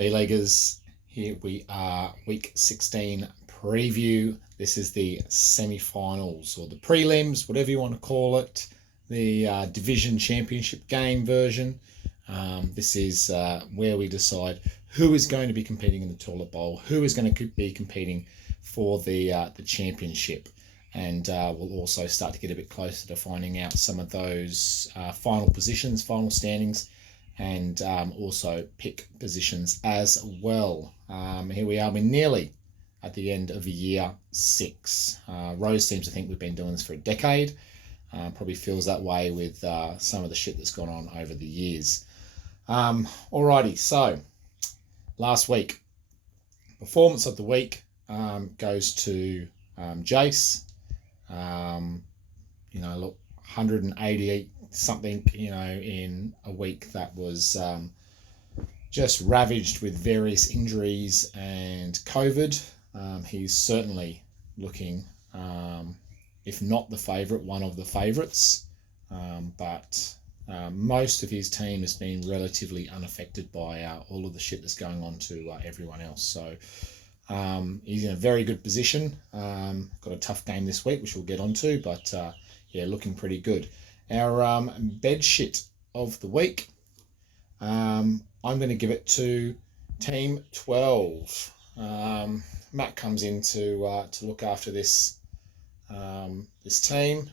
B-Leaguers, here we are, Week 16 preview. This is the semi-finals or the prelims, whatever you want to call it, the Division Championship game version. This is where we decide who is going to be competing in the Toilet Bowl, who is going to be competing for the championship. And we'll also start to get a bit closer to finding out some of those final positions, final standings, and also pick positions as well. Here we are, we're nearly at the end of year 6. Rose seems to think we've been doing this for a decade. Probably feels that way with some of the shit that's gone on over the years. Alrighty, so last week, performance of the week goes to Jace. Look, 188 something, in a week that was just ravaged with various injuries and COVID. He's certainly looking, if not the favourite, one of the favourites. But most of his team has been relatively unaffected by all of the shit that's going on to everyone else. So he's in a very good position. Got a tough game this week, which we'll get onto, but looking pretty good. Our bed shit of the week, I'm going to give it to Team 12. Matt comes in to look after this team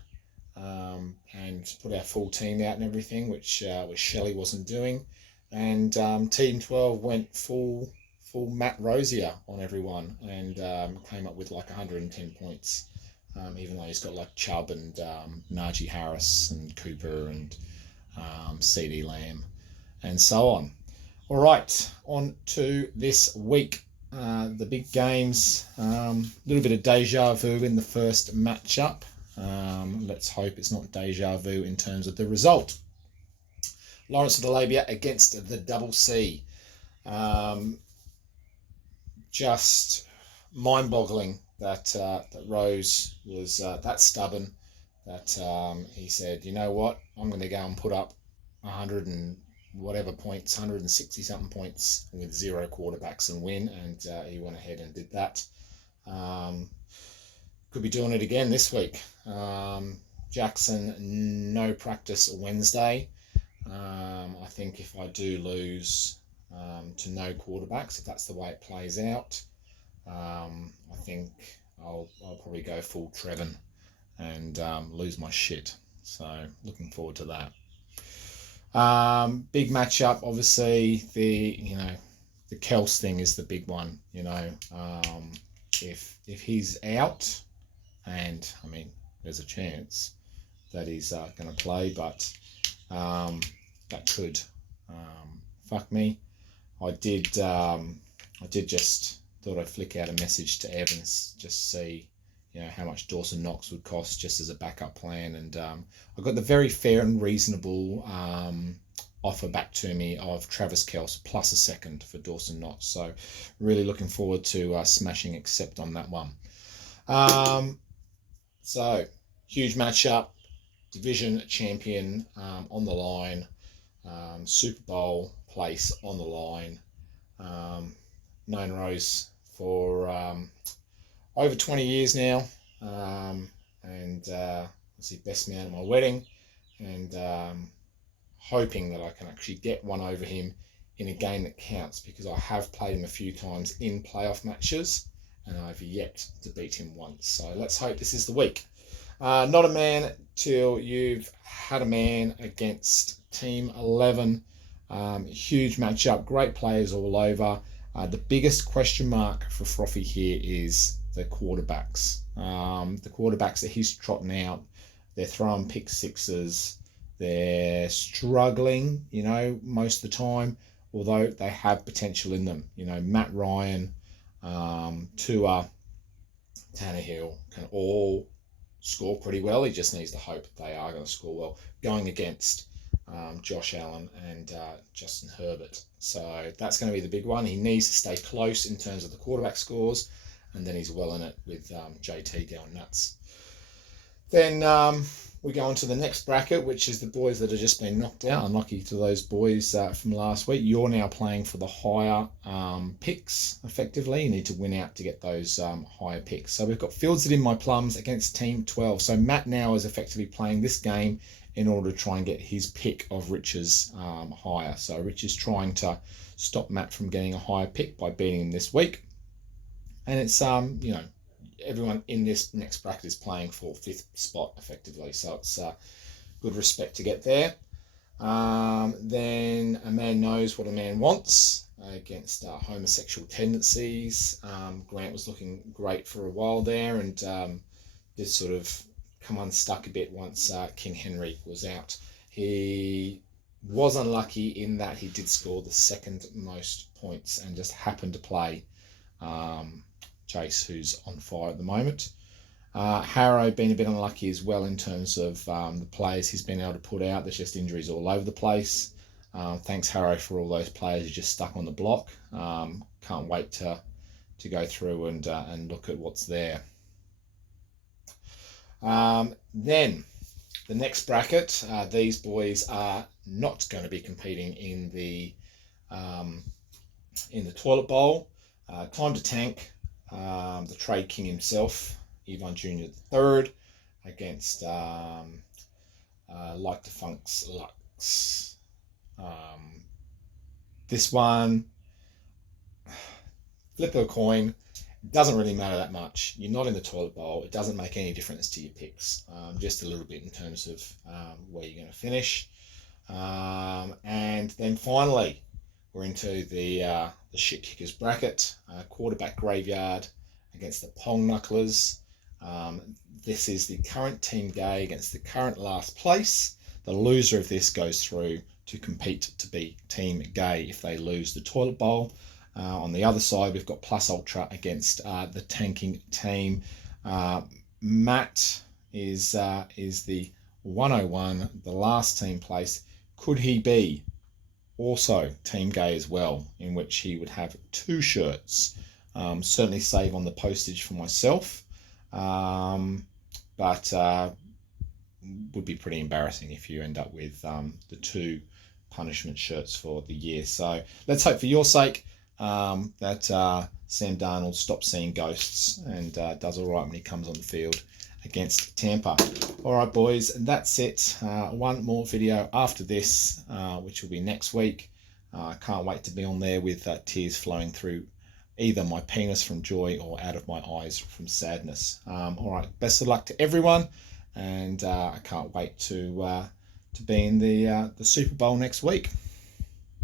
and put our full team out and everything, which Shelley wasn't doing. And Team 12 went full Matt Rosier on everyone and came up with like 110 points. Even though he's got like Chubb and Najee Harris and Cooper and CD Lamb and so on. All right, on to this week. The big games, a little bit of deja vu in the first matchup. Let's hope it's not deja vu in terms of the result. Lawrence of the Labia against the Double C. Just mind-boggling that Rose was that stubborn that he said, you know what, I'm going to go and put up 100 and whatever points, 160 something points with 0 quarterbacks and win, and he went ahead and did that. Could be doing it again this week. Jackson, no practice Wednesday. I think if I do lose to no quarterbacks, if that's the way it plays out, I think I'll probably go full Trevin and lose my shit. So looking forward to that. Big matchup, obviously. The Kels thing is the big one. If he's out, and I mean, there's a chance that he's going to play, but that could fuck me. I did just thought I'd flick out a message to Evans, just see how much Dawson Knox would cost just as a backup plan, and I got the very fair and reasonable offer back to me of Travis Kelce plus a second for Dawson Knox. So really looking forward to smashing accept on that one. So huge matchup, division champion on the line, Super Bowl place on the line. Known Rose for over 20 years now, and obviously best man at my wedding, and hoping that I can actually get one over him in a game that counts, because I have played him a few times in playoff matches and I've yet to beat him once. So let's hope this is the week. Not a man till you've had a man against Team 11. Huge matchup, great players all over. The biggest question mark for Frothy here is the quarterbacks. The quarterbacks that he's trotting out, they're throwing pick sixes. They're struggling, most of the time, although they have potential in them. Matt Ryan, Tua, Tannehill can all score pretty well. He just needs to hope that they are going to score well, going against Josh Allen and Justin Herbert. So that's going to be the big one. He needs to stay close in terms of the quarterback scores, and then he's well in it with JT going nuts. Then we go on to the next bracket, which is the boys that have just been knocked out. Unlucky to those boys from last week. You're now playing for the higher picks, effectively. You need to win out to get those higher picks. So we've got Fields It in My Plums against Team 12. So Matt now is effectively playing this game in order to try and get his pick of Rich's higher. So Rich is trying to stop Matt from getting a higher pick by beating him this week. And it's, everyone in this next bracket is playing for 5th spot effectively, so it's good respect to get there. Then A Man Knows What a Man Wants against Homosexual Tendencies. Grant was looking great for a while there, and did sort of come unstuck a bit once King Henry was out. He was unlucky in that he did score the 2nd most points and just happened to play Chase, who's on fire at the moment. Harrow been a bit unlucky as well in terms of the players he's been able to put out. There's just injuries all over the place. Thanks, Harrow, for all those players who just stuck on the block. Can't wait to go through and look at what's there. Then the next bracket, these boys are not going to be competing in the toilet bowl. Time to Tank. The Trade King himself, Yvonne Jr. III, against Like the Funk's Lux. This one, flip a coin. It doesn't really matter that much. You're not in the toilet bowl. It doesn't make any difference to your picks. Just a little bit in terms of where you're going to finish. And then finally, we're into the shit kickers bracket. Quarterback Graveyard against the Pong Knucklers. This is the current Team Gay against the current last place. The loser of this goes through to compete to be Team Gay if they lose the toilet bowl. On the other side, we've got Plus Ultra against the tanking team. Matt is the 101, the last team place. Could he be also Team Gay as well, in which he would have 2 shirts? Certainly save on the postage for myself, but would be pretty embarrassing if you end up with the 2 punishment shirts for the year. So let's hope for your sake that Sam Darnold stops seeing ghosts and does all right when he comes on the field against Tampa. All right, boys, that's it. One more video after this, which will be next week. Can't wait to be on there with tears flowing through either my penis from joy or out of my eyes from sadness. All right, best of luck to everyone, and I can't wait to be in the Super Bowl next week.